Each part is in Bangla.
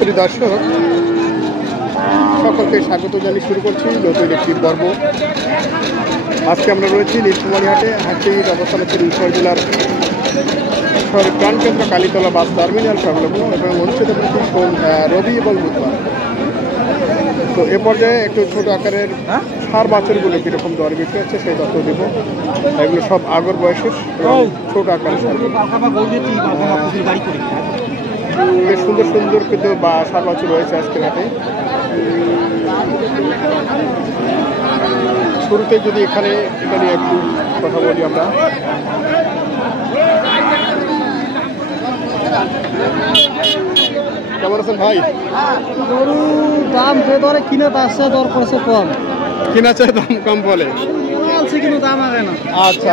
প্রিয় দর্শক, সকলকে স্বাগত জানিয়ে শুরু করছি নতুন একটি পর্ব। আজকে আমরা রয়েছি নীলকুমারী হাটে। হাটটির অবস্থান হচ্ছে নীলফামারী জেলার শহরের প্রাণকেন্দ্র কালীতলা বাস টার্মিনাল সংলগ্ন এবং অনুষ্ঠিত হচ্ছে রবি এবং বুধবার। তো এ পর্যায়ে একটু ছোট আকারের সার বাছুরগুলো কীরকম দর বিক্রি হচ্ছে সেই তথ্য দেবো। এগুলো সব আগর বয়সের ছোট আকারের সার, বেশ সুন্দর সুন্দর কিন্তু বা সার বাছুর রয়েছে আজকের হাটে। শুরুতে যদি এখানে এটা নিয়ে একটু কথা বলি আমরা। কেমন আছেন ভাই? গরু দাম যে দরে কিনে আসছে দর করছে কম, কিনা চাই দাম কম বলে, কিন্তু দাম আগে না। আচ্ছা,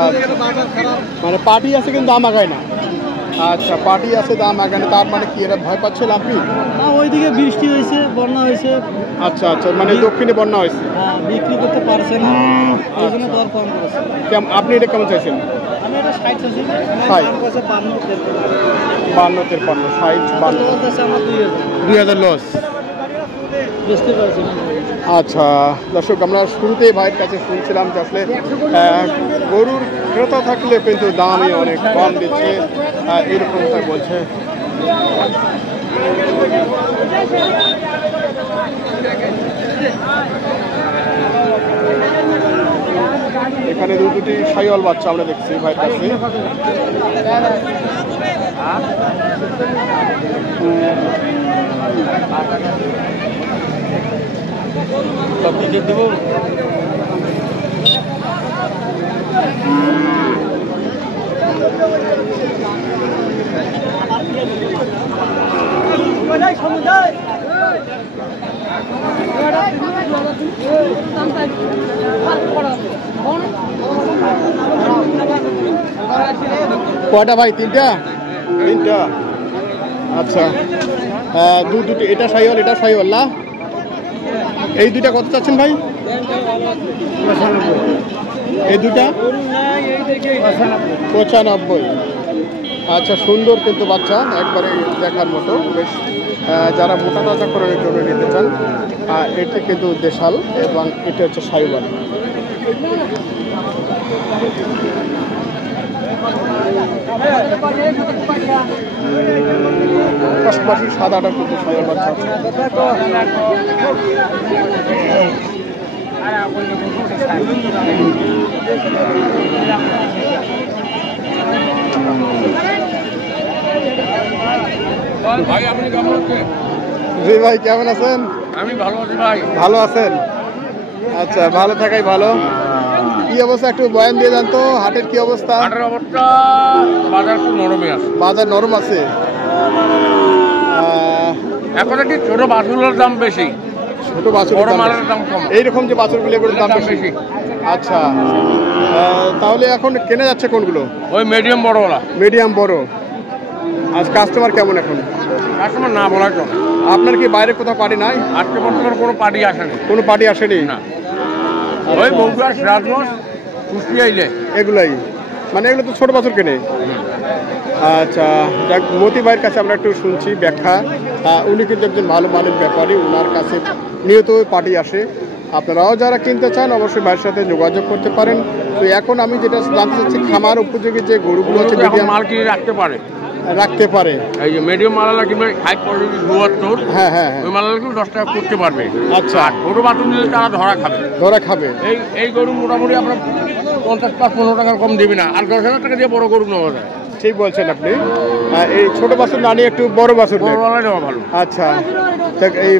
মানে পার্টি আছে কিন্তু দাম আগায় না। আচ্ছা, পার্টি আছে দাম আগায় না, তার মানে কি এরা ভয় পাচ্ছেন আপনি? না, ওইদিকে বৃষ্টি হয়েছে, বন্যা হয়েছে। আচ্ছা আচ্ছা, মানে দক্ষিণে বন্যা হয়েছে, বিক্রি করতে পারছে না, ওই জন্য দর কম করেছে। আপনি এটা কেমন চাইছেন? আমি এটা 60 চাইছি, 2000 লস। আচ্ছা দর্শক, আমরা শুরুতেই ভাইয়ের কাছে শুনছিলাম যে আসলে গরুর ক্রেতা থাকলে কিন্তু দামই অনেক কম দিচ্ছে, এরকমটা বলছে। এখানে দুটি শাহিওয়াল বাচ্চা আমরা দেখছি ভাইয়ের কাছে। দেবো কয়টা ভাই? তিনটা। আচ্ছা, দুটি, এটা শাহিওয়াল এটা শাহিওয়াল না? এই দুইটা কত চাচ্ছেন ভাই? এই দুটা 95। আচ্ছা, সুন্দর কিন্তু বাচ্চা, একবারে দেখার মতো। বেশ, যারা মোটা তাজা করে জন্য নিতে চান, এটি কিন্তু দেশাল এবং এটা হচ্ছে শাহিওয়াল। পাশাপাশি সাদাটা কিন্তু শাহিওয়াল বাচ্চা আছে। ভাই আপনি কেমন আছেন? জি ভাই, কেমন আছেন? আমি ভালো আছি ভাই। ভালো আছেন? আচ্ছা, ভালো থাকাই ভালো। কি অবস্থা একটু বয়ান দিয়ে যান তো, হাটের কি অবস্থা? হাটের অবস্থা, বাজার খুব নরমে আছে। বাজার নরম আছে। এখন একটি ছোট বাছুরের দাম বেশি, ছোট বাছুর বড় মালের দাম কম। এইরকম যে বাছুরগুলো এগুলোর দাম বেশি। আচ্ছা, তাহলে এখন কেনা যাচ্ছে কোনগুলো? ওই মিডিয়াম বড়ওয়ালা। মিডিয়াম বড়। আজ কাস্টমার কেমন এখন? কাস্টমার না বলার জন্য। আপনার কি বাইরে কোথাও পার্টি নাই? আজকে বর্তমানে কোনো পার্টি আসেনি। কোনো পার্টি আসেনি না, ওই বগুড়া, সিরাজগঞ্জ, কুষ্টিয়া এগুলাই, মানে এগুলো তো ছোট বাছুর কেনে। আচ্ছা, যাক, মতি ভাইয়ের কাছে আমরা একটু শুনছি ব্যাখ্যা। উনি কিন্তু একজন ভালো মানের ব্যাপারী, ওনার কাছে নিয়ত পার্টি আসে। আপনারাও যারা কিনতে চান অবশ্যই ভাইয়ের সাথে যোগাযোগ করতে পারেন। তো এখন আমি যেটা জানতে চাচ্ছি, খামার উপযোগী যে গরুগুলো আছে মিডিয়াম মাল কিনে রাখতে পারে, এই যে মিডিয়াম মালালা কিনবে 72, হ্যাঁ হ্যাঁ, ওই মালালা কিন্তু 10 টাকা করতে পারবে। আচ্ছা, ছোট বাছুর নিলে তারা ধরা খাবে। এই গরু মোটামুটি আপনার 50-15 টাকা কম দেবে না, আর 10,000 টাকা দিয়ে বড় গরু নেওয়া যায়। ঠিক বলছেন আপনি। এই ছোট বাছুর না নিয়ে একটু বড় বাছুর নেওয়া ভালো। আচ্ছা, এই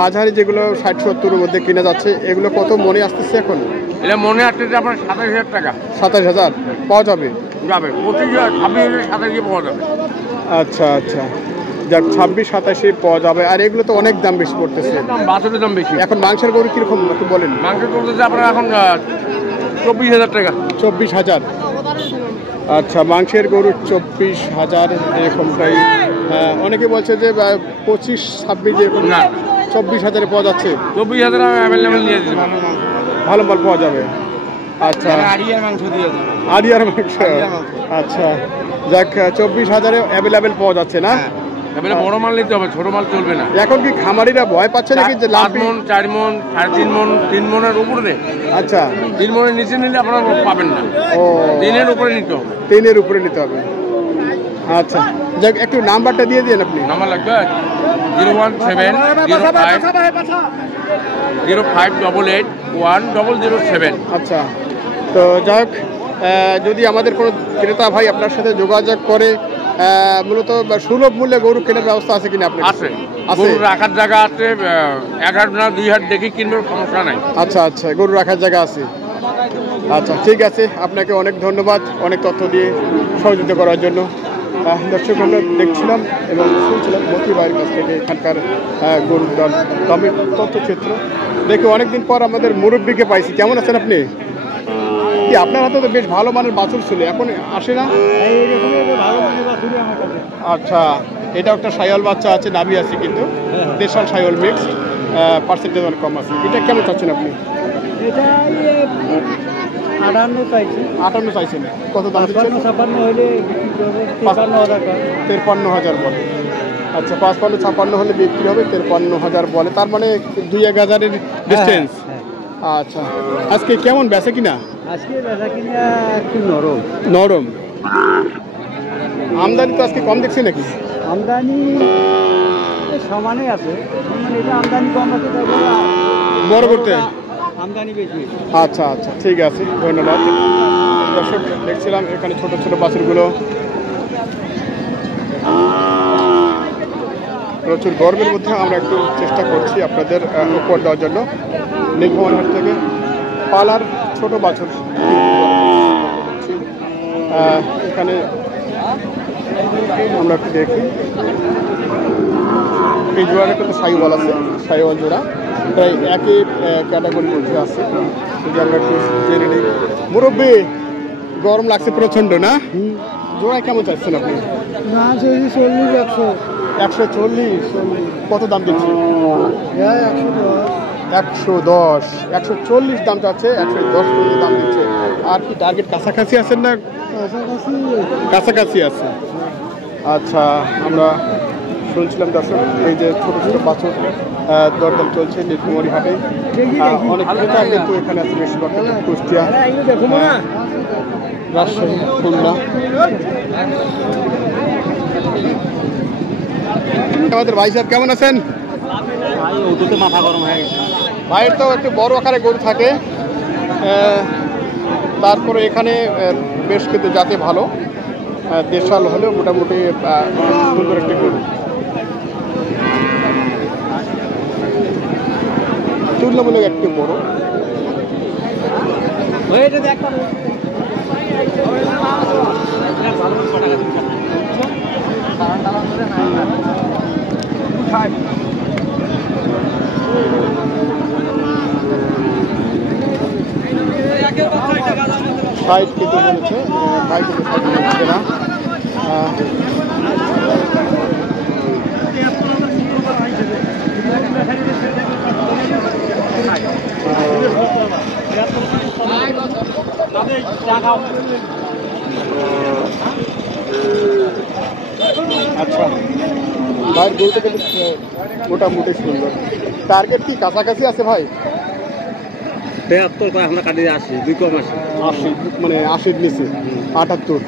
মাঝারি যেগুলো 60-70-এর মধ্যে কিনা যাচ্ছে, এগুলো কত মনে আসতেছে এখন? এটা মনে আসতেছে আপনার 27,000 টাকা। 27,000 পাওয়া যাবে? 26-27 পাওয়া যাবে। আচ্ছা আচ্ছা, যাক, 26-27 পাওয়া যাবে। আর এগুলো তো অনেক দাম বেশি পড়তেছে, বাছুরের দাম বেশি। এখন মাংসের গরু কিরকম একটু বলেন? মাংসের পড়তেছে আপনার এখন 24,000 টাকা। 24,000। আচ্ছা, মাংসের গরু 24,000 এরকমটাই। অনেকে বলছে যে 25-26 এরকম। না, 24,000 পাওয়া যাচ্ছে। 24,000 অ্যাভেলেবেল নিয়ে যেতে ভালো মাল পাওয়া যাবে। আচ্ছা, আড়িয়ার মাংস দিয়ে যাবে। আড়িয়ার মাংস। আচ্ছা, যাক, 24,000 অ্যাভেলেবেল পাওয়া যাচ্ছে না? এবারে বড় মাল নিতে হবে, ছোট মাল চলবে না। এখন কি খামারিরা ভয় পাচ্ছে নাকি যে 5 মন 4 মন 3.5 মন 3 মনের উপরে? আচ্ছা, 3 মনের নিচে নিলে আপনারা পাবেন না। ও 3-এর উপরে নিতে হবে। 3-এর উপরে নিতে হবে। আচ্ছা, যাক একটু নাম্বারটা দিয়ে দিন আপনি। নাম্বার লাগবে 0170505881007। আচ্ছা, তো যাক যদি আমাদের কোনো ক্রেতা ভাই আপনার সাথে যোগাযোগ করে, মূলত সুলভ মূল্যে গরু কেনার ব্যবস্থা আছে কিনা আপনার? আছে, গরু রাখার জায়গা আছে, 1 হাট না 2 হাট দেখে কিনবে, সমস্যা নাই। আচ্ছা আচ্ছা, গরু রাখার জায়গা আছে। আচ্ছা, ঠিক আছে, আপনাকে অনেক ধন্যবাদ অনেক তথ্য দিয়ে সহযোগিতা করার জন্য। দর্শক আমরা দেখছিলাম এবং শুনছিলাম মতি ভাইয়ের কাছ থেকে এখানকার গরুর দামের তথ্যচিত্র দেখে অনেকদিন পর আমাদের মুরব্বীকে পাইছি। কেমন আছেন আপনি? কি আপনার হাতে তো বেশ ভালো মানের বাছুর ছিল, এখন আসে না? আচ্ছা, এটা একটা সাইওয়াল বাচ্চা আছে, নাভি আছে, কিন্তু দেশাল সাইওয়াল মিক্স, পার্সেন্টেজ অনেক কম আছে। এটা কেমন চাচ্ছেন আপনি? এটা 58 চাইছি। 58 চাইছেন? কত দাম দিচ্ছেন? 56 হলে 53,000 বলে। আচ্ছা, 55-56 হলে বিক্রি হবে, 53,000 বলে, তার মানে 2-1 হাজারের ডিস্টেন্স। আচ্ছা, আজকে কেমন বেচে কিনা? আজকে বেচা কিনা একটু নরম নরম। আমদানি তো আজকে কম দেখছি নাকি? আমদানি সমানে আছে, মানে এটা আমদানি কম আছে, বড় করতে আমদানি বেশি। আচ্ছা আচ্ছা, ঠিক আছে, ধন্যবাদ। দর্শক দেখছিলাম এখানে ছোট ছোট বাছুরগুলো প্রচুর গরমের মধ্যে আমরা একটু চেষ্টা করছি আপনাদের উপর দেওয়ার জন্য। নীলফামারীহাট থেকে পালার ছোট বাছুর এখানে আমরা একটু দেখি। এই জোড়াটা কিন্তু সাইওয়াল আছে, সাইওয়াল জোড়া, প্রায় একই ক্যাটাগরির মধ্যে আছে। যদি আমরা একটু জেনে নিই। মুরব্বী, গরম লাগছে প্রচণ্ড না? জোড়ায় কেমন চাচ্ছেন আপনি? 140। কত দাম দিচ্ছি? 110। 140 দাম চাচ্ছে, 110 পর্যন্ত দাম দিচ্ছে। আর কি টার্গেট কাছাকাছি আছেন না? কাছাকাছি আছে। আচ্ছা, আমরা শুনছিলাম দর্শক এই যে ছোটো ছোটো বাছুর দরদাম চলছে নীলফামারী হাটে। অনেক ক্রেতা কিন্তু এখানে আছে, বেশিরভাগ কুষ্টিয়া, রাজশাহী, খুলনা। আমাদের ভাই সাহেব কেমন আছেন? মাথা গরম হয়ে গেছে। ভাইয়ের তো একটু বড় আকারে গরু থাকে, তারপরে এখানে বেশ কিন্তু জাতে ভালো, দেশাল হলেও মোটামুটি সুন্দর একটি গরু। তুলনামূলক একটু বড়। সাইড কিন্তু বলেছে, ভাই কিন্তু সাইড নিচ্ছে না। আচ্ছা, ভাইয়ের গরুটা কিন্তু মোটামুটি সুন্দর। টার্গেট কি কাছাকাছি আছে ভাই? 73 করে আমরা কাটিয়ে আসি, 2 কম আসে। 80, মানে 80-র নিচে 78।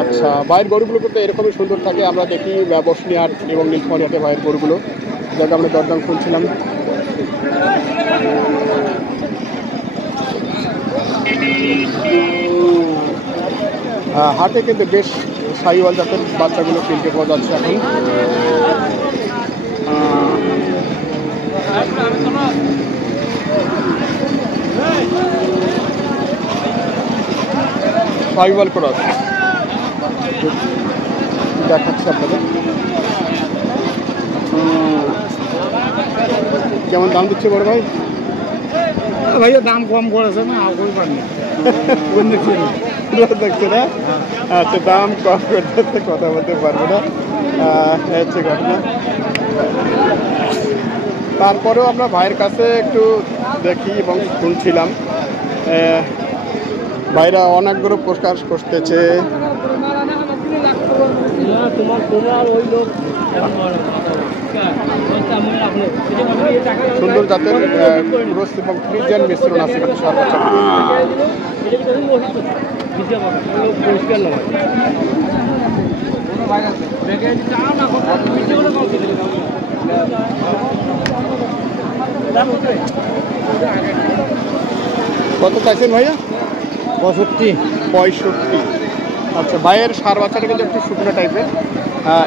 আচ্ছা, ভাইয়ের গরুগুলো কিন্তু এরকমই সুন্দর থাকে। আমরা দেখি বসনিহাট এবং নীলফামারীহাটে ভাইয়ের গরুগুলো, যাকে আমরা দরদাম শুনছিলাম। হাটে কিন্তু বেশ সাইওয়াল জাতের বাচ্চাগুলো কিনতে পাওয়া যাচ্ছে এখন। সাইওয়াল ক্রস দেখাচ্ছে আপনাদের। কেমন দাম দিচ্ছে বড় ভাই? ভাইয়া দাম কম করেছে না, দেখছে না? আচ্ছা, দাম কম করতে কথা বলতে পারবো না, হচ্ছে ঘটনা। তারপরেও আমরা ভাইয়ের কাছে একটু দেখি এবং শুনছিলাম, ভাইরা অনাগ্রহ প্রকাশ করতেছে। সুন্দর জাতের ক্রস এবং ফ্রিজিয়ান মিশ্রণ আছে কিন্তু সার বাচ্চা। কত চাইছেন ভাইয়া? 65। আচ্ছা, ভাইয়ের সার বাচ্চাটা কিন্তু একটু শুকনো টাইপের,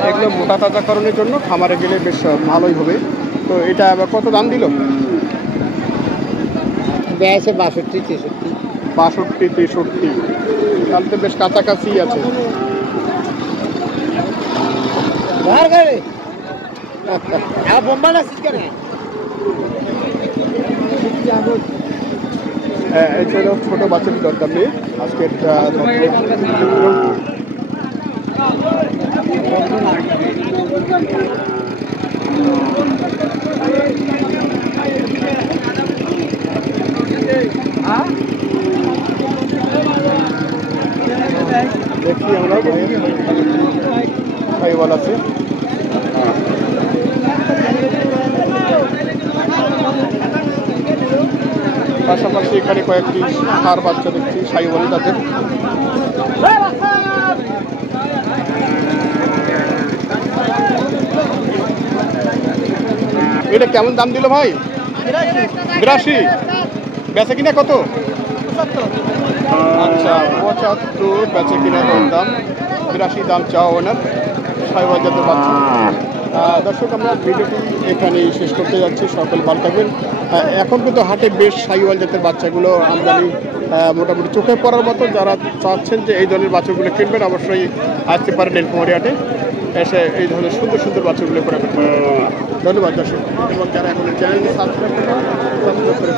এগুলো মোটা তাজাকরণের জন্য খামারে গেলে বেশ ভালোই হবে। তো এটা আবার কত দাম দিল? 62, 63। তাহলে তো বেশ কাছাকাছি আছে। এই ছিল ছোট বাচ্চাটি দরকার নেই আজকের দেখি আমরা ভাইওয়াল আছে। পাশাপাশি এখানে কয়েকটি সার বাচ্চা দেখছি সাইওয়াল জাতের। এটা কেমন দাম দিল ভাই? 82। বেচা কিনা কত? আচ্ছা, 75 বেচা কিনা দাম, 82 দাম চাওয়া ওনার সাইওয়াল জাতের বাচ্চা। দর্শক, আমরা ভিডিওটি এখানেই শেষ করতে যাচ্ছি। সকল ভালো থাকবেন। এখন কিন্তু হাটে বেশ সাইওয়াল জাতের বাচ্চাগুলো আমদানি মোটামুটি চোখে পড়ার মতো। যারা চাচ্ছেন যে এই ধরনের বাচ্চাগুলো কিনবেন, অবশ্যই আসতে পারেন নীলফামারী হাটে, এসে এই ধরনের সুন্দর সুন্দর বাচ্চাগুলো করে। ধন্যবাদ দর্শক, এবং যারা এখন চ্যানেলটি সাবস্ক্রাইব করে